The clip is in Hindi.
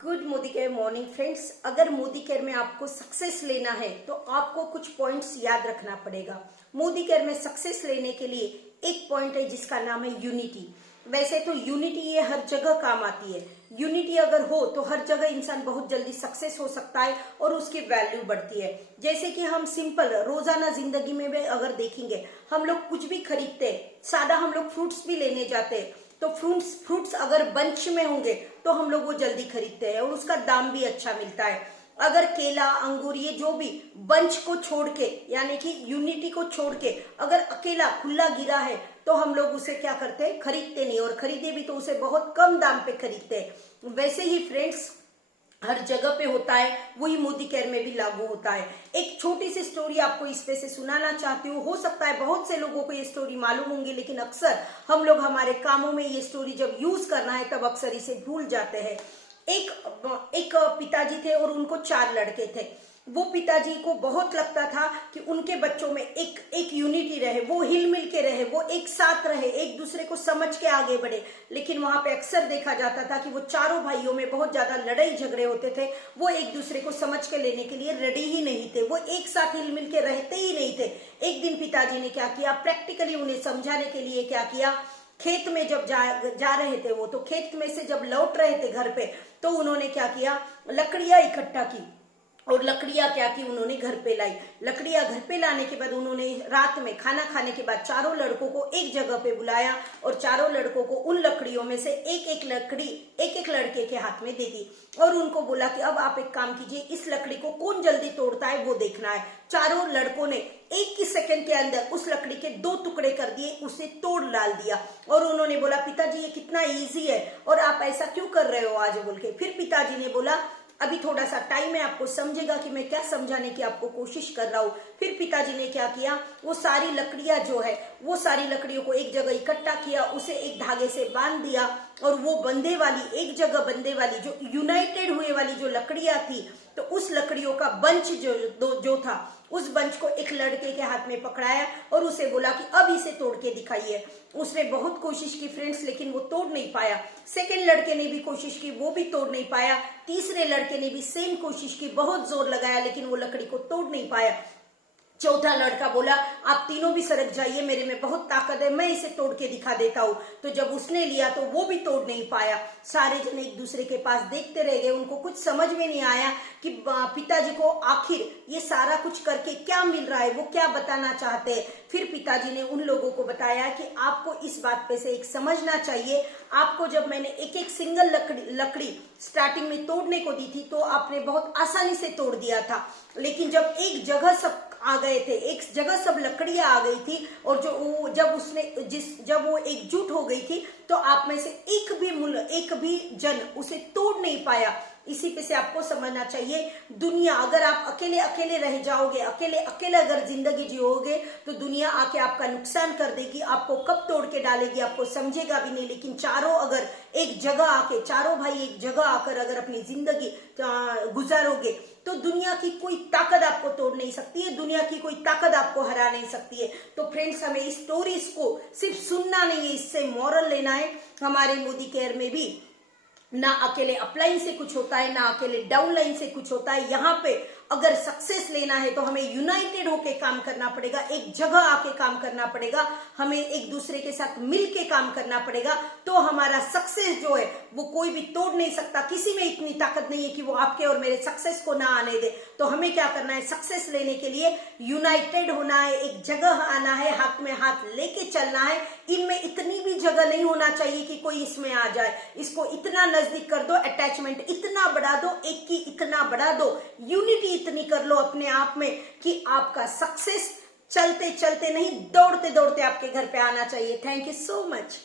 Good Modi care morning friends. अगर मोदी केयर में आपको सक्सेस लेना है तो आपको कुछ पॉइंट्स याद रखना पड़ेगा। मोदी केयर में सक्सेस लेने के लिए एक पॉइंट है जिसका नाम है यूनिटी। वैसे तो यूनिटी ये हर जगह काम आती है। यूनिटी अगर हो तो हर जगह इंसान बहुत जल्दी सक्सेस हो सकता है और उसकी वैल्यू बढ़ती है। जैसे कि हम सिंपल रोजाना जिंदगी में भी अगर देखेंगे, हम लोग कुछ भी खरीदते हैं, सादा हम लोग फ्रूट्स भी लेने जाते हैं तो फ्रूट्स अगर बंच में होंगे तो हम लोग वो जल्दी खरीदते हैं और उसका दाम भी अच्छा मिलता है। अगर केला अंगूर ये जो भी बंच को छोड़ के यानी कि यूनिटी को छोड़ के अगर अकेला खुला गिरा है तो हम लोग उसे क्या करते हैं, खरीदते नहीं, और खरीदे भी तो उसे बहुत कम दाम पे खरीदते हैं। वैसे ही फ्रेंड्स हर जगह पे होता है, वही मोदी केयर में भी लागू होता है। एक छोटी सी स्टोरी आपको इस पे से सुनाना चाहती हूँ। हो सकता है बहुत से लोगों को ये स्टोरी मालूम होंगी, लेकिन अक्सर हम लोग हमारे कामों में ये स्टोरी जब यूज करना है तब अक्सर इसे भूल जाते हैं। एक पिताजी थे और उनको 4 लड़के थे। वो पिताजी को बहुत लगता था कि उनके बच्चों में एक यूनिटी रहे, वो हिल मिल के रहे, वो एक साथ रहे, एक दूसरे को समझ के आगे बढ़े। लेकिन वहां पे अक्सर देखा जाता था कि वो चारों भाइयों में बहुत ज्यादा लड़ाई झगड़े होते थे। वो एक दूसरे को समझ के लेने के लिए रेडी ही नहीं थे, वो एक साथ हिल मिल के रहते ही नहीं थे। एक दिन पिताजी ने क्या किया, प्रैक्टिकली उन्हें समझाने के लिए क्या किया, खेत में जब जा रहे थे वो, तो खेत में से जब लौट रहे थे घर पे तो उन्होंने क्या किया, लकड़ियां इकट्ठा की और लकड़ियां क्या की उन्होंने घर पे लाई। लकड़ियां घर पे लाने के बाद उन्होंने रात में खाना खाने के बाद चारों लड़कों को एक जगह पे बुलाया और चारों लड़कों को उन लकड़ियों में से एक एक लकड़ी एक एक लड़के के हाथ में दे दी और उनको बोला कि अब आप एक काम कीजिए, इस लकड़ी को कौन जल्दी तोड़ता है वो देखना है। चारों लड़कों ने एक ही सेकंड के अंदर उस लकड़ी के 2 टुकड़े कर दिए, उसे तोड़ डाल दिया और उन्होंने बोला पिताजी ये कितना इजी है और आप ऐसा क्यों कर रहे हो आज, बोल के। फिर पिताजी ने बोला अभी थोड़ा सा टाइम है, आपको समझेगा कि मैं क्या समझाने की आपको कोशिश कर रहा हूँ। फिर पिताजी ने क्या किया, वो सारी लकड़ियां जो है वो सारी लकड़ियों को एक जगह इकट्ठा किया, उसे एक धागे से बांध दिया और वो बंधे वाली एक जगह बंधे वाली जो यूनाइटेड हुए वाली जो लकड़ियां थी, तो उस लकड़ियों का बंच जो था उस बंच को एक लड़के के हाथ में पकड़ाया और उसे बोला कि अब इसे तोड़ के दिखाइए। उसने बहुत कोशिश की फ्रेंड्स, लेकिन वो तोड़ नहीं पाया। सेकंड लड़के ने भी कोशिश की, वो भी तोड़ नहीं पाया। तीसरे लड़के ने भी सेम कोशिश की, बहुत जोर लगाया, लेकिन वो लकड़ी को तोड़ नहीं पाया। चौथा लड़का बोला आप तीनों भी सरक जाइए, मेरे में बहुत ताकत है, मैं इसे तोड़ के दिखा देता हूं। तो जब उसने लिया तो वो भी तोड़ नहीं पाया। सारे जन एक दूसरे के पास देखते रह गए, उनको कुछ समझ में नहीं आया कि पिताजी को आखिर ये सारा कुछ करके क्या मिल रहा है, वो क्या बताना चाहते हैं। फिर पिताजी ने उन लोगों को बताया कि आपको इस बात पे से एक समझना चाहिए, आपको जब मैंने एक एक सिंगल लकड़ी स्टार्टिंग में तोड़ने को दी थी तो आपने बहुत आसानी से तोड़ दिया था, लेकिन जब एक जगह सब आ गए थे, एक जगह सब लकड़ियां आ गई थी और जब वो एकजुट हो गई थी तो आप में से एक भी जन उसे तोड़ नहीं पाया। इसी पे से आपको समझना चाहिए, दुनिया अगर आप अकेले अकेले रह जाओगे, अकेले अकेले अगर जिंदगी जियोगे तो दुनिया आके आपका नुकसान कर देगी, आपको कब तोड़ के डालेगी आपको समझेगा भी नहीं। लेकिन चारों अगर एक जगह आके, चारों भाई एक जगह आकर अगर अपनी जिंदगी गुजारोगे तो दुनिया की कोई ताकत आपको तोड़ नहीं सकती है, दुनिया की कोई ताकत आपको हरा नहीं सकती है। तो फ्रेंड्स हमें इस स्टोरीज को सिर्फ सुनना नहीं है, इससे मॉरल लेना है। हमारे मोदी केयर में भी ना अकेले अपलाइन से कुछ होता है, ना अकेले डाउनलाइन से कुछ होता है। यहाँ पे अगर सक्सेस लेना है तो हमें यूनाइटेड होके काम करना पड़ेगा, एक जगह आके काम करना पड़ेगा, हमें एक दूसरे के साथ मिलके काम करना पड़ेगा। तो हमारा सक्सेस जो है वो कोई भी तोड़ नहीं सकता। किसी में इतनी ताकत नहीं है कि वो आपके और मेरे सक्सेस को ना आने दे। तो हमें क्या करना है, सक्सेस लेने के लिए यूनाइटेड होना है, एक जगह आना है, हाथ में हाथ लेके चलना है। इनमें इतनी भी जगह नहीं होना चाहिए कि कोई इसमें आ जाए, इसको इतना नजदीक कर दो, अटैचमेंट इतना बढ़ा दो, एक की इतना बढ़ा दो, यूनिटी इतनी कर लो अपने आप में कि आपका सक्सेस चलते चलते नहीं, दौड़ते दौड़ते आपके घर पे आना चाहिए। Thank you so much.